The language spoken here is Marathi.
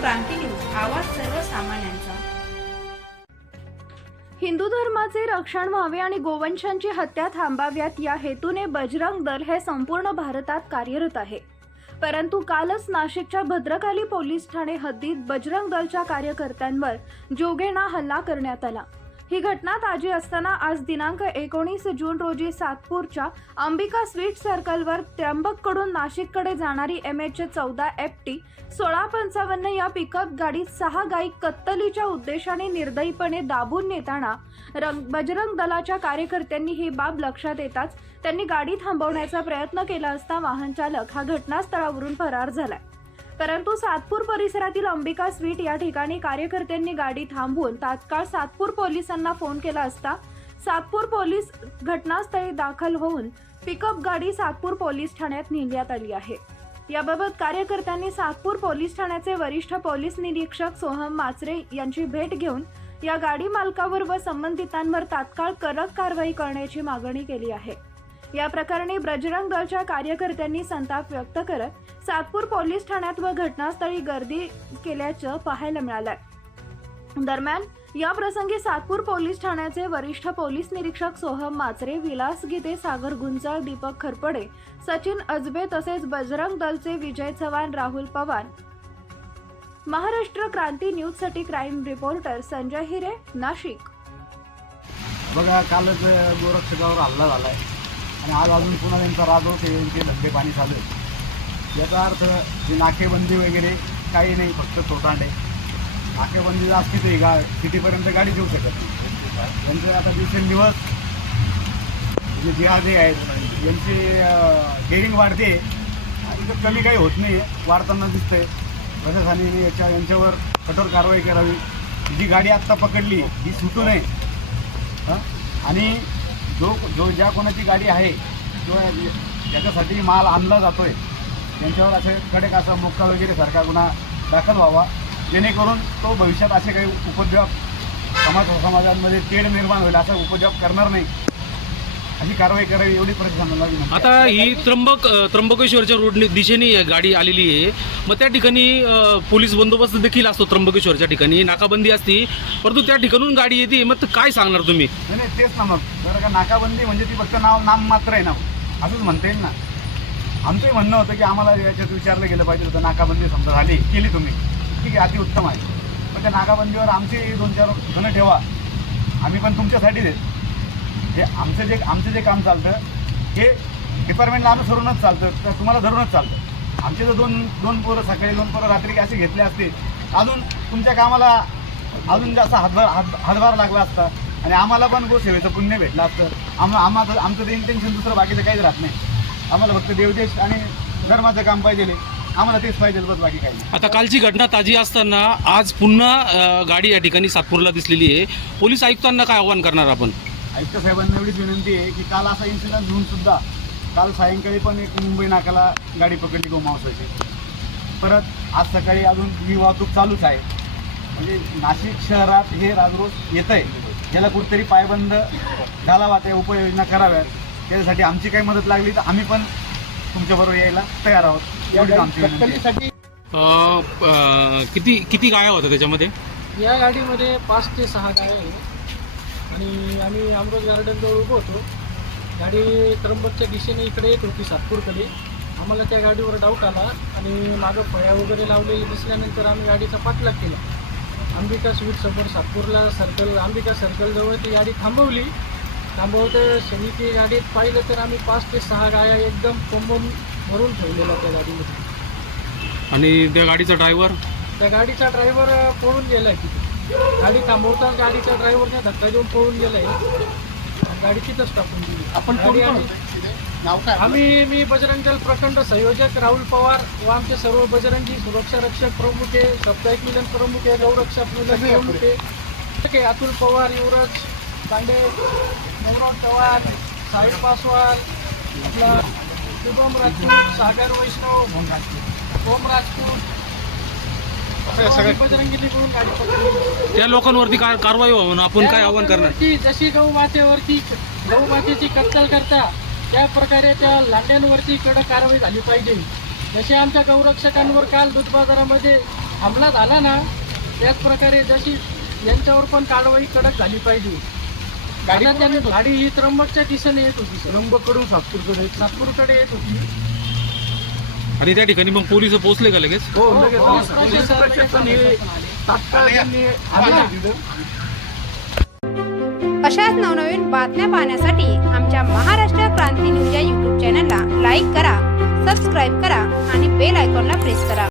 क्रांती न्यूज, आवाज सर्वसामान्यांचा। हिंदू धर्माचे रक्षण व्हावे आणि गोवंशांची हत्या थांबाव्यात या हेतूने बजरंग दल हे संपूर्ण भारतात कार्यरत आहे। परंतु कालच नाशिकच्या भद्रकाली पोलीस ठाणे हद्दीत बजरंग दलच्या कार्यकर्त्यांवर जीवघेणा हल्ला करण्यात आला। ही घटना ताजी असताना आज दिनांक 19 जून रोजी सातपूरच्या अंबिका स्वीट सर्कलवर त्र्यंबककडून नाशिककडे जाणारी MH14 FT 1655 या पिकअप गाडीत 6 गायी कत्तलीच्या उद्देशाने निर्दयीपणे दाबून नेताना बजरंग दलाच्या कार्यकर्त्यांनी ही बाब लक्षात येताच त्यांनी गाडी थांबवण्याचा प्रयत्न केला असता वाहन चालक हा घटनास्थळावरून फरार झालाय। परंतु सातपूर परिसरातील अंबिका स्वीट या ठिकाणी कार्यकर्त्यांनी गाडी थांबवून तात्काळ सातपूर पोलिसांना फोन केला असता सातपूर पोलीस घटनास्थळी दाखल होऊन पिकअप गाडी सातपूर पोलीस ठाण्यात नेण्यात आली आहे। याबाबत कार्यकर्त्यांनी सातपूर पोलीस ठाण्याचे वरिष्ठ पोलीस निरीक्षक सोहम माचरे यांची भेट घेऊन या गाडी मालकावर व संबंधितांवर तात्काळ कडक कारवाई करण्याची मागणी केली आहे। या प्रकरणी बजरंग दलच्या कार्यकर्त्यांनी संताप व्यक्त करत सातपूर पोलीस ठाण्यात व घटनास्थळी गर्दी केल्याचं पाहायला मिळालंय। दरम्यान या प्रसंगी सातपूर पोलीस ठाण्याचे वरिष्ठ पोलीस निरीक्षक सोहम माचरे, विलास गीते, सागर गुंजाळ, दीपक खरपडे, सचिन अजबे तसेच बजरंग दलचे विजय चव्हाण, राहुल पवार। महाराष्ट्र क्रांती न्यूज साठी क्राईम रिपोर्टर संजय हिरे, नाशिक। बघा, कालच गोरक्षकावर हल्ला झालाय आणि आज अजून पुन्हा त्यांचा राजरोस यांचे धंदे पाणी चालू आहे। याचा अर्थ ही नाकेबंदी वगैरे काही नाही, फक्त तोटांड आहे। नाकेबंदी असती तर सिटीपर्यंत गाडी देऊ शकत नाही। त्यांचं आता दिवसेंदिवस जे जिहादी आहेत यांची डेअरिंग वाढते आणि तर कमी काही होत नाही, वाढताना दिसतंय। प्रशासनाने यांच्यावर कठोर कारवाई करावी। जी गाडी आत्ता पकडली ही सुटू नये आणि जो ज्या कोणाची गाडी आहे किंवा ज्याच्यासाठी माल आणला जातोय त्यांच्यावर असे कडक असा मोक्का वगैरे सारखा गुन्हा दाखल व्हावा, जेणेकरून तो भविष्यात असे काही उपद्रव समाजांमध्ये तेढ निर्माण होईल, असा उपद्रव करणार नाही, अशी कारवाई करावी एवढी प्रशासनाला विनंती। आता ही त्र्यंबकेश्वरच्या रोड दिशेने गाडी आलेली आहे, मग त्या ठिकाणी पोलीस बंदोबस्त देखील असतो। त्र्यंबकेश्वरच्या ठिकाणी नाकाबंदी असती, परंतु त्या ठिकाणून गाडी येते, मग काय सांगणार तुम्ही? नाही तेच ना, मग जर का नाकाबंदी म्हणजे ती फक्त नाम मात्र आहे ना, असंच म्हणता येईल ना। आमचंही म्हणणं होतं की आम्हाला याच्यात विचारलं गेलं पाहिजे होतं, नाकाबंदी समजा झाली केली तुम्ही, ठीक आहे, अतिउत्तम आहे, पण त्या नाकाबंदीवर आमची 2-4 जणं ठेवा, आम्ही पण तुमच्यासाठीच आहेत। हे आमचं जे काम चालतं हे डिपार्टमेंटला अनुसरूनच चालतं, तर तुम्हाला धरूनच चालतं। आमचे जर दोन पोरं सकाळी 2 पोरं रात्री असे घेतले असते, अजून तुमच्या कामाला अजून जास्त हातभार लागला असता आणि आम्हाला पण गोसेवेचं पुण्य भेटलं असतं। आमचं ते इंटेन्शन दुसरं बाकीचं काहीच राहत नाही। आम्हाला फक्त देवदेश आणि धर्माचं काम पाहिजे, आम्हाला तेच पाहिजे, बस बाकी काही नाही। आता कालची घटना ताजी असताना आज पुन्हा गाडी या ठिकाणी सातपूरला दिसलेली आहे, पोलीस आयुक्तांना काय आव्हान करणार आपण? आयुक्त साहेबांना एवढीच विनंती आहे की काल असा इन्सिडेंट होऊन सुद्धा काल सायंकाळी पण एक मुंबई नाक्याला गाडी पकडली गोमावसाची, परत आज सकाळी अजून ही वाहतूक चालूच आहे। म्हणजे नाशिक शहरात हे राजरोस येत आहे, याला कुठेतरी पायबंद घालावा, त्या उपाययोजना कराव्यात। त्याच्यासाठी आमची काही मदत लागली तर आम्ही पण तुमच्याबरोबर यायला तयार आहोत, एवढी आमची विनंती आहे। किती गाड्या होत्या त्याच्यामध्ये? या गाडीमध्ये 5 ते 6 गाड्या आहेत आणि आम्ही अमृत गार्डनजवळ उभं होतो। गाडी त्र्यंबकच्या दिशेने इकडे येत होती सातपूरकडे। आम्हाला त्या गाडीवर डाऊट आला आणि मागं फळ्या वगैरे लावलेली दिसल्यानंतर आम्ही गाडीचा पाठलाग केला। अंबिका स्वीट समोर सातपूरला अंबिका सर्कलजवळ ती गाडी थांबवते क्षणी ती गाडीत पाहिलं तर आम्ही 5 ते 6 गाड्या एकदम कोंबून भरून ठेवलेल्या त्या गाडीमध्ये। आणि त्या गाडीचा ड्रायव्हर पळून गेलाय तिथे। गाडी थांबवताच गाडीच्या ड्रायव्हरने धक्का देऊन पळून गेलाय, गाडी तिथंच टाकून दिली। मी बजरंग दल प्रखंड संयोजक राहुल पवार व आमचे सर्व बजरंगी सुरक्षा रक्षक प्रमुख आहे, साप्ताहिक मिलन प्रमुख आहे, गौरक्षक मिलन प्रमुख आहे, अतुल पवार, युवराज पांडे, गौरव चव्हाण, साहिल पासवान, आपला शुभम राजपूत, सागर वैष्णव, ओम राजपूत, बजरंगीने करून गाडी पकडली। त्या लोकांवरती काय कारवाई व्हावं म्हणून आपण काय आव्हान करणार? जशी गौमातेची कत्तल करता त्या प्रकारे त्या लांड्यांवरती कडक कारवाई झाली पाहिजे। जसे आमच्या गौरक्षकांवर काल दूध बाजारामध्ये हमला झाला ना त्याच प्रकारे जशी यांच्यावर पण कारवाई कडक झाली पाहिजे. गाडी ही त्र्यंबकच्या दिशेने येत होती सर. त्र्यंबककडून सातपूरकडे येत होती. आणि त्या ठिकाणी मग पोलिस पोहोचले का लगेच? हो लगेच हो, पोलीस प्रशासन हे तात्काळ त्यांनी आले तिथं. अशाच नवनवीन बातम्या पाहण्यासाठी आमच्या महाराष्ट्र क्रांती न्यूज या यूट्यूब चॅनलला लाईक करा, सबस्क्राईब करा आणि बेल आयकॉनला प्रेस करा.